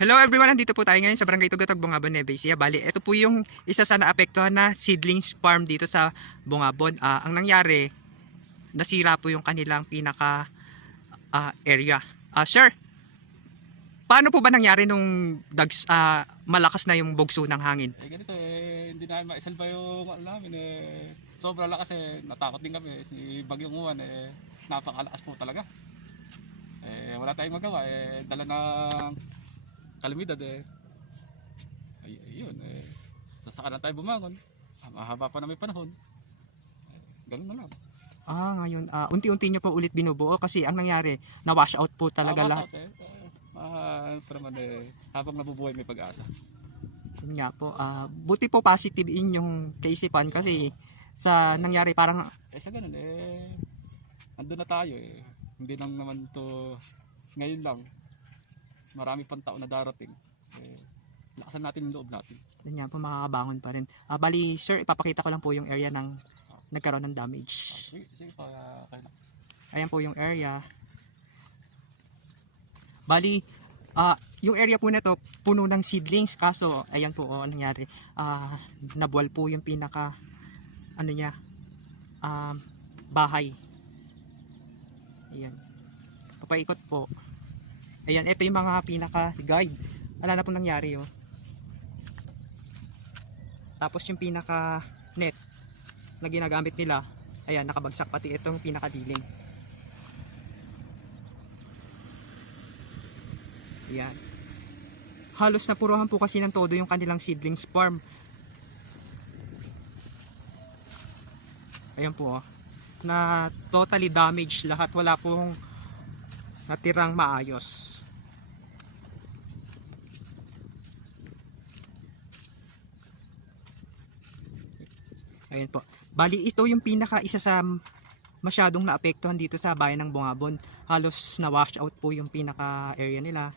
Hello everyone, nandito po tayo ngayon sa Barangay Tugatog, Bungabon, Nueva Ecija. Bali, ito po yung isa sa naapektuhan na seedlings farm dito sa Bungabon. Ang nangyari, nasira po yung kanilang pinaka area. Sir, paano po ba nangyari nung malakas na yung bugso ng hangin? Ganito hindi namin maisalba yung ano namin sobrang lakas natakot din kami si Bagyong Juan napakalakas po talaga. Wala tayong magawa dala ng kalamidad ayun sasaka na tayo bumangon. Mahaba pa na may panahon. Ganun na lang. Ngayon, unti-unti nyo po ulit binubuo kasi ang nangyari, na-wash out po talaga lahat. Pero naman habang nabubuhay may pag-asa. Yun nga po, buti po positive in yung kaisipan kasi sa nangyari parang Sa ganun andun na tayo hindi lang naman to ngayon lang, marami pang taon na darating. Lakasan natin yung loob natin. yun nga po, makakabangon pa rin. Bali sir, ipapakita ko lang po yung area ng nagkaroon ng damage. Sige pa kaya. Ayan po yung area. Bali, yung area po na to puno ng seedlings, kaso ayan po ang nangyari. Nabuwal po yung pinaka bahay. Ayan. Papaikot po. Ayan, ito yung mga pinaka guide. Wala na po nangyari Tapos yung pinaka net na ginagamit nila, ayan, nakabagsak pati itong pinaka diling. Ayan. Halos napuruhan po kasi ng todo yung kanilang seedlings farm. Ayan po na totally damaged lahat, wala pong natirang maayos. Ayan po. Bali, ito yung pinaka isa sa masyadong naapektuhan dito sa bayan ng Bungabon. Halos na-wash out po yung pinaka area nila.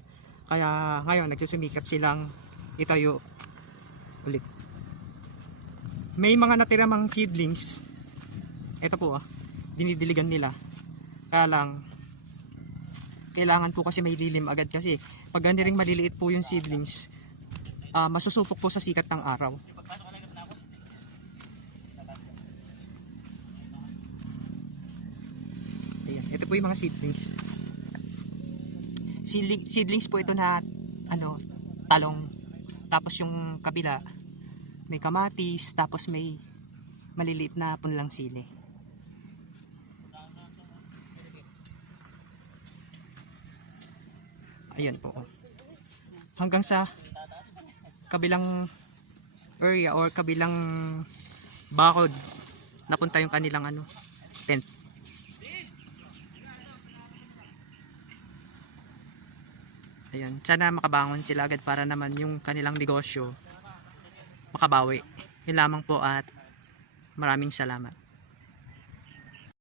Kaya ngayon nagsusumikap silang itayo ulit. May mga natiramang seedlings. Ito po dinidiligan nila. Kaya lang kailangan po kasi may lilim agad kasi pag ganda ring maliliit po yung seedlings, masusupok po sa sikat ng araw. Ayan, ito po yung mga seedlings. Seedlings po ito na talong. Tapos yung kabila may kamatis, tapos may maliliit na punlang sili. Ayan po. Hanggang sa kabilang area or kabilang bakod napunta yung kanilang tent. Ayan, sana makabangon sila agad para naman yung kanilang negosyo makabawi. Yun lamang po at maraming salamat.